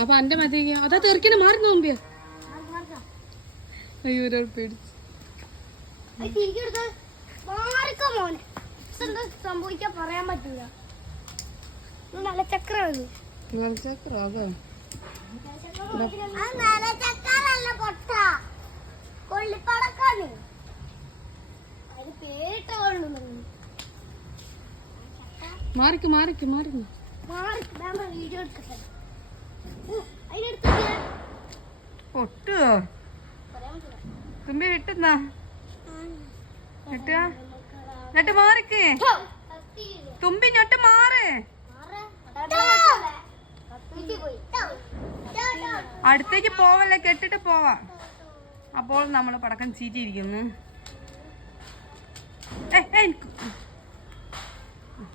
അപ്പൊ എന്റെ മതി അതാ തെറിക്കണ മാറി നോമ്പിയ. അയ്യോ പേടിച്ചു. സംഭവിക്കാൻ പറയാൻ പറ്റൂല. നല്ല ചക്രം അതോ കൊള്ളിപ്പടക്കാണ് അത് പേരിട്ട കൊള്ളുന്നു. മാറിക്ക് മാറിക്ക് മാറിക്ക് വീഡിയോ എടുക്കട്ടെ. പൊട്ടോ തുമ്പി വിട്ടുന്നാ വിട്ടുക എന്നിട്ട് മാറിക്ക് തുമ്പി ഞൊട്ട് മാറ്. അടുത്തേക്ക് പോവല്ലേ, കെട്ടിട്ട് പോവാ. അപ്പോൾ നമ്മള് പടക്കം ചീറ്റിയിരിക്കുന്നു.